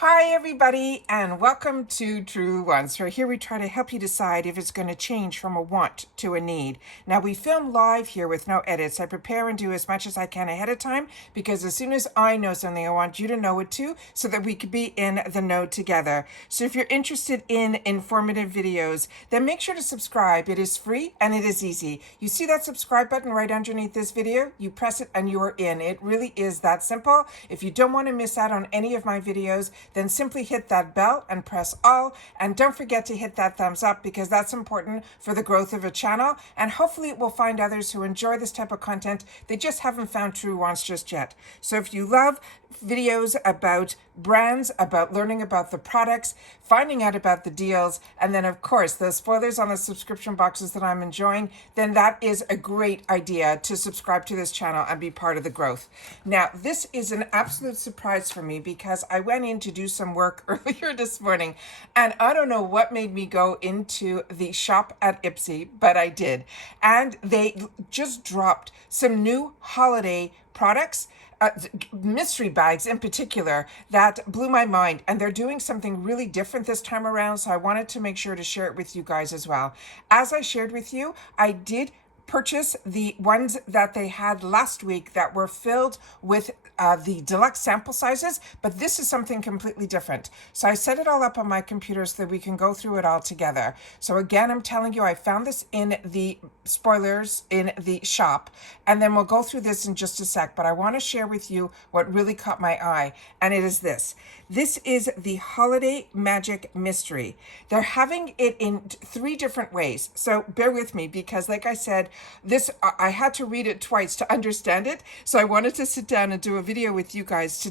Hi everybody and welcome to Truewants, where here we try to help you decide if it's going to change from a want to a need. Now we film live here with no edits. I prepare and do as much as I can ahead of time because as soon as I know something I want you to know it too, so that we could be in the know together. So if you're interested in informative videos, then make sure to subscribe. It is free and it is easy. You see that subscribe button right underneath this video? You press it and you are in. It really is that simple. If you don't want to miss out on any of my videos, then simply hit that bell and press all. And don't forget to hit that thumbs up because that's important for the growth of a channel. And hopefully it will find others who enjoy this type of content. They just haven't found Truewants just yet. So if you love videos about brands, about learning about the products, finding out about the deals, and then of course the spoilers on the subscription boxes that I'm enjoying, then that is a great idea to subscribe to this channel and be part of the growth. Now, this is an absolute surprise for me because I went in to do some work earlier this morning and I don't know what made me go into the shop at IPSY, but I did. And they just dropped some new holiday products, mystery bags in particular, that blew my mind, and they're doing something really different this time around, so I wanted to make sure to share it with you guys as well. As I shared with you, I did purchase the ones that they had last week that were filled with the deluxe sample sizes, but this is something completely different. So I set it all up on my computer so that we can go through it all together. So again, I'm telling you, I found this in the spoilers in the shop, and then we'll go through this in just a sec, but I want to share with you what really caught my eye, and it is this. This is the Holiday Magic Mystery. They're having it in 3 different ways, so bear with me because like I said, this I had to read it twice to understand it, so I wanted to sit down and do a video with you guys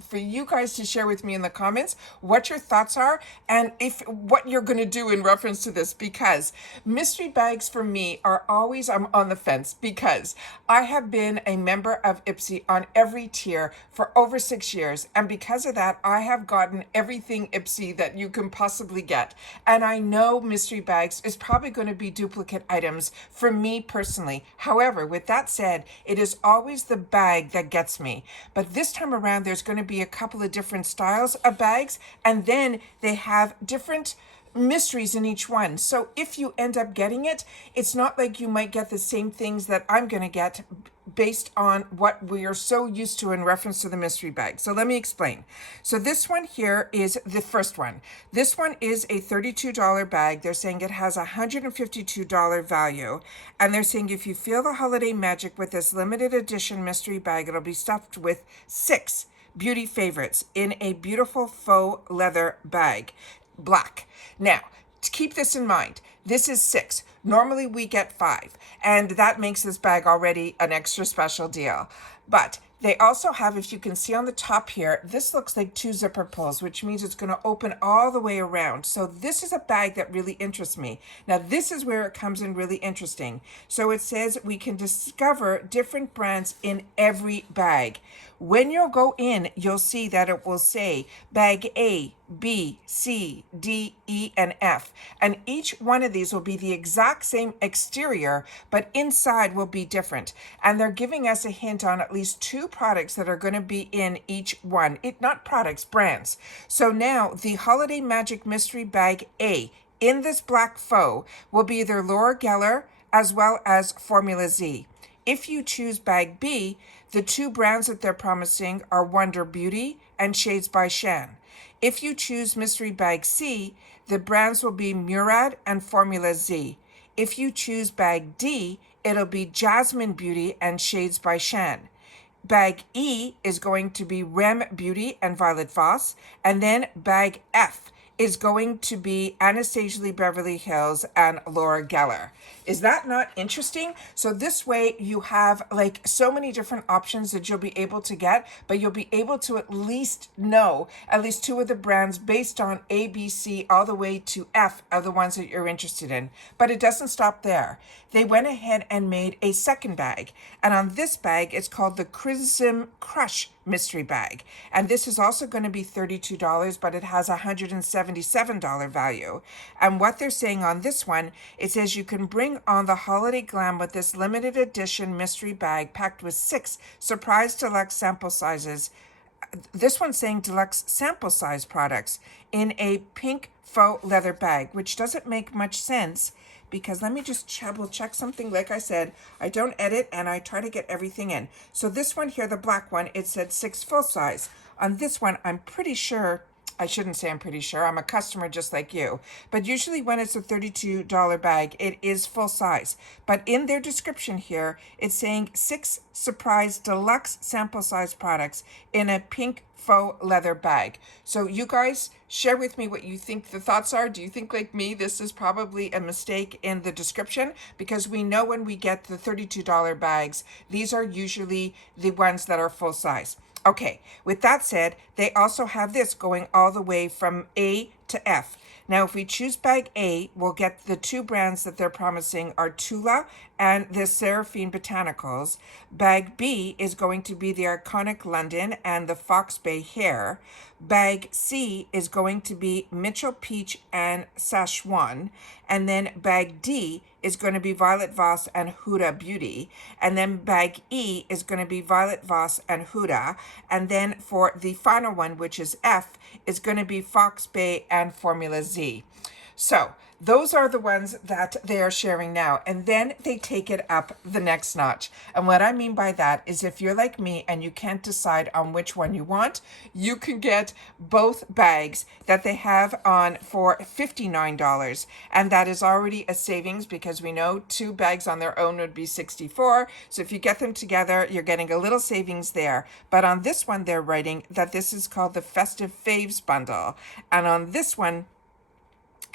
for you guys to share with me in the comments what your thoughts are and if what you're going to do in reference to this, because mystery bags for me are always, I'm on the fence because I have been a member of IPSY on every tier for over 6 years, and because of that I have gotten everything IPSY that you can possibly get, and I know mystery bags is probably going to be duplicate items for me personally. However, with that said, it is always the bag that gets me. But this time around, there's going to be a couple of different styles of bags, and then they have different mysteries in each one. So if you end up getting it, it's not like you might get the same things that I'm going to get based on what we are so used to in reference to the mystery bag. So let me explain. So this one here is the first one. This one is a $32 bag. They're saying it has a $152 value. And they're saying if you feel the holiday magic with this limited edition mystery bag, it'll be stuffed with 6 beauty favorites in a beautiful faux leather bag. Black. Now, to keep this in mind, this is 6. Normally we get 5, and that makes this bag already an extra special deal. But they also have, if you can see on the top here, this looks like 2 zipper pulls, which means it's going to open all the way around. So this is a bag that really interests me. Now this is where it comes in really interesting. So it says we can discover different brands in every bag. When you'll go in, you'll see that it will say bag A, B, C, D, E, and F. And each one of these will be the exact same exterior, but inside will be different. And they're giving us a hint on at least 2 products that are going to be in each one. Not products, brands. So now the Holiday Magic Mystery Bag A in this black faux will be either Laura Geller as well as Formula Z. If you choose bag B, the 2 brands that they're promising are Wonder Beauty and Shades by Shan. If you choose mystery bag C, the brands will be Murad and Formula Z. If you choose bag D, it'll be Jasmine Beauty and Shades by Shan. Bag E is going to be Rem Beauty and Violet Voss. And then bag F is going to be Anastasia Lee Beverly Hills and Laura Geller. Is that not interesting? So this way you have like so many different options that you'll be able to get, but you'll be able to at least know at least 2 of the brands based on A, B, C, all the way to F are the ones that you're interested in. But it doesn't stop there. They went ahead and made a second bag. And on this bag, it's called the Chrism Crush mystery bag. And this is also going to be $32, but it has a $177 value. And what they're saying on this one, it says you can bring on the holiday glam with this limited edition mystery bag packed with 6 surprise deluxe sample sizes this one's saying deluxe sample size products in a pink faux leather bag, which doesn't make much sense because let me just double check something. Like I said, I don't edit and I try to get everything in. So this one here, the black one, it said 6 full size. On this one, I'm pretty sure, I shouldn't say I'm pretty sure, I'm a customer just like you. But usually when it's a $32 bag, it is full size. But in their description here, it's saying 6 surprise deluxe sample size products in a pink faux leather bag. So you guys share with me what you think the thoughts are. Do you think, like me, this is probably a mistake in the description? Because we know when we get the $32 bags, these are usually the ones that are full size. Okay, with that said, they also have this going all the way from A to F. Now, if we choose bag A, we'll get the 2 brands that they're promising are Tula and the Seraphine Botanicals. Bag B is going to be the iconic London and the Fox Bay Hair. Bag C is going to be Mitchell Peach and Szechuan. And then bag D is going to be Violet Voss and Huda Beauty. And then bag E is going to be Violet Voss and Huda. And then for the final one, which is F, is going to be Fox Bay and Formula Z. So those are the ones that they are sharing now. And then they take it up the next notch. And what I mean by that is if you're like me and you can't decide on which one you want, you can get both bags that they have on for $59. And that is already a savings because we know 2 bags on their own would be $64. So if you get them together, you're getting a little savings there. But on this one, they're writing that this is called the Festive Faves bundle. And on this one,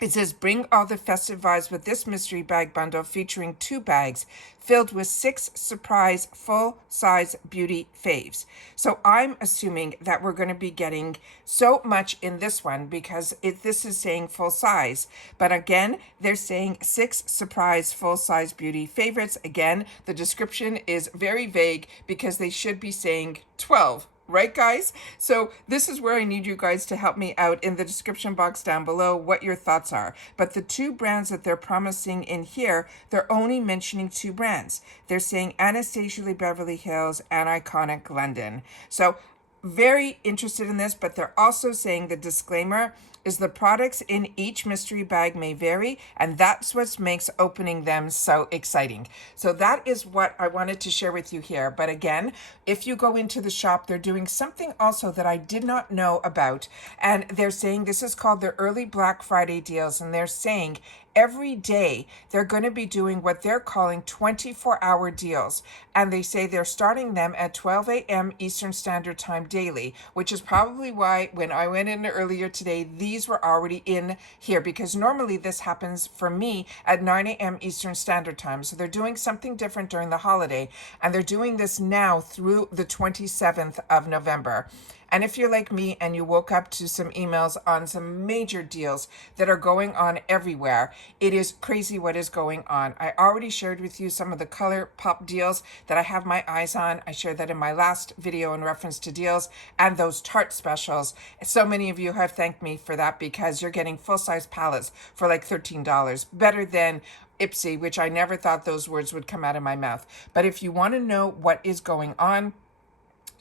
it says, bring all the festive vibes with this mystery bag bundle featuring 2 bags filled with 6 surprise full-size beauty faves. So I'm assuming that we're going to be getting so much in this one because this is saying full size. But again, they're saying 6 surprise full-size beauty favorites. Again, the description is very vague because they should be saying 12. Right, guys? So this is where I need you guys to help me out in the description box down below what your thoughts are. But the 2 brands that they're promising in here, they're only mentioning 2 brands. They're saying Anastasia Beverly Hills and Iconic London. So very interested in this, but they're also saying the disclaimer is the products in each mystery bag may vary, and that's what makes opening them so exciting. So that is what I wanted to share with you here. But again, if you go into the shop, they're doing something also that I did not know about, and they're saying this is called their early Black Friday deals, and they're saying every day they're going to be doing what they're calling 24-hour deals. And they say they're starting them at 12 a.m. Eastern Standard Time daily, which is probably why when I went in earlier today, these were already in here because normally this happens for me at 9 a.m. Eastern Standard Time. So they're doing something different during the holiday, and they're doing this now through the 27th of November. And if you're like me and you woke up to some emails on some major deals that are going on everywhere, it is crazy what is going on. I already shared with you some of the color pop deals that I have my eyes on. I shared that in my last video in reference to deals and those Tarte specials. So many of you have thanked me for that because you're getting full-size palettes for like $13, better than IPSY, which I never thought those words would come out of my mouth. But if you want to know what is going on,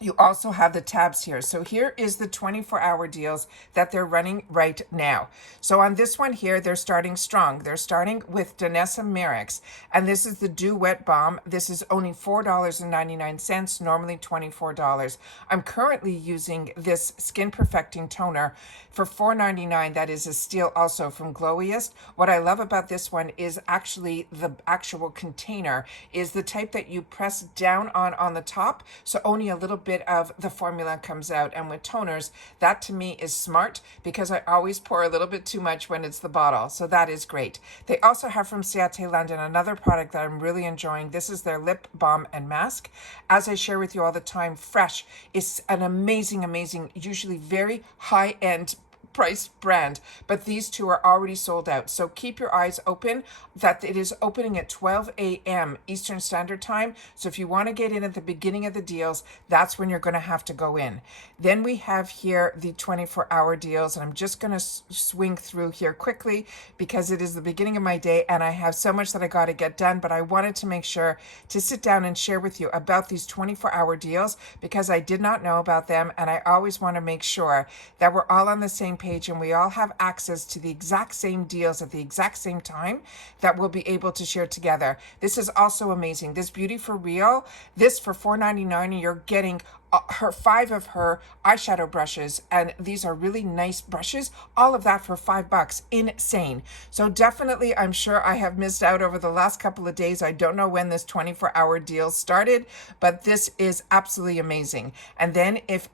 you also have the tabs here. So here is the 24-hour deals that they're running right now. So on this one here, they're starting strong. They're starting with Danessa Merrick's, and this is the Dew Wet Balm. This is only $4.99, normally $24. I'm currently using this Skin Perfecting Toner for $4.99. That is a steal also from Glowiest. What I love about this one is actually the actual container is the type that you press down on the top, so only a little bit of the formula comes out. And with toners, that to me is smart because I always pour a little bit too much when it's the bottle. So that is great. They also have from Ciate London another product that I'm really enjoying. This is their lip balm and mask. As I share with you all the time, Fresh is an amazing, usually very high-end price brand, but these two are already sold out. So keep your eyes open that it is opening at 12 a.m. Eastern Standard Time. So if you want to get in at the beginning of the deals, that's when you're going to have to go in. Then we have here the 24-hour deals, and I'm just going to swing through here quickly because it is the beginning of my day and I have so much that I got to get done, but I wanted to make sure to sit down and share with you about these 24-hour deals because I did not know about them, and I always want to make sure that we're all on the same page and we all have access to the exact same deals at the exact same time that we'll be able to share together. This is also amazing. This Beauty for Real, this for $4.99, and you're getting her 5 of her eyeshadow brushes, and these are really nice brushes, all of that for $5. Insane. So definitely, I'm sure I have missed out over the last couple of days. I don't know when this 24-hour deal started, but this is absolutely amazing. And then if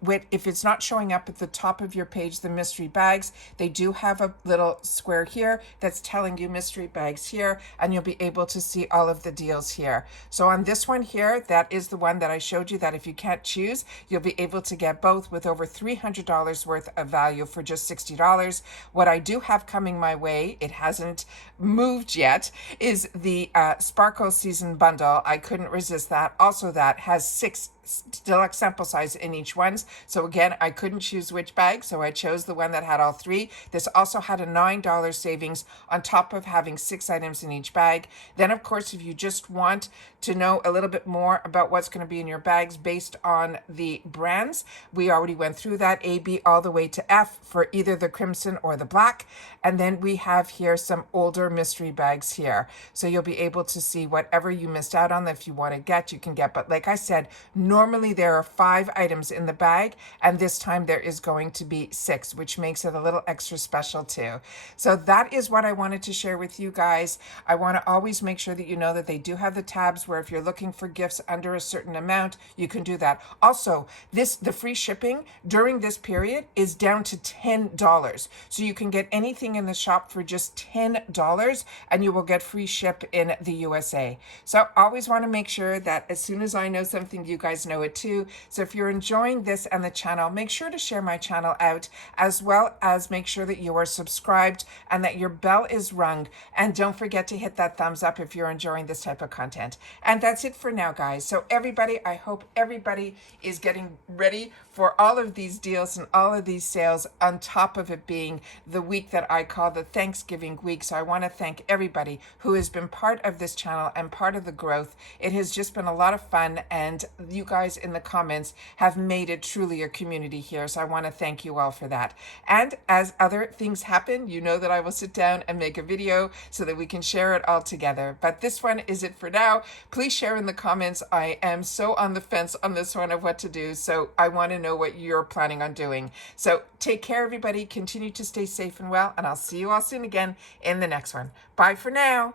it's not showing up at the top of your page, the mystery bags, they do have a little square here that's telling you mystery bags here, and you'll be able to see all of the deals here. So on this one here, that is the one that I showed you, that if you can't choose, you'll be able to get both with over $300 worth of value for just $60. What I do have coming my way, it hasn't moved yet, is the Sparkle Season Bundle. I couldn't resist that. Also, that has 6 deluxe sample size in each one. So again, I couldn't choose which bag, so I chose the one that had all 3. This also had a $9 savings on top of having 6 items in each bag. Then of course, if you just want to know a little bit more about what's going to be in your bags based on the brands, we already went through that, A, B, all the way to F for either the crimson or the black. And then we have here some older mystery bags here. So you'll be able to see whatever you missed out on. If you want to get, you can get. But like I said, normally there are 5 items in the bag, and this time there is going to be 6, which makes it a little extra special too. So that is what I wanted to share with you guys. I want to always make sure that you know that they do have the tabs where if you're looking for gifts under a certain amount, you can do that. Also, the free shipping during this period is down to $10. So you can get anything in the shop for just $10, and you will get free ship in the USA. So I always want to make sure that as soon as I know something, you guys know it too. So if you're enjoying this and the channel, make sure to share my channel out, as well as make sure that you are subscribed and that your bell is rung. And don't forget to hit that thumbs up if you're enjoying this type of content. And that's it for now, guys. So everybody, I hope everybody is getting ready for all of these deals and all of these sales, on top of it being the week that I call the Thanksgiving week. So I want to thank everybody who has been part of this channel and part of the growth. It has just been a lot of fun, and you guys in the comments have made it truly a community here. So I want to thank you all for that. And as other things happen, you know that I will sit down and make a video so that we can share it all together. But this one is it for now. Please share in the comments. I am so on the fence on this one of what to do. So I want to know what you're planning on doing. So take care, everybody. Continue to stay safe and well, and I'll see you all soon again in the next one. Bye for now.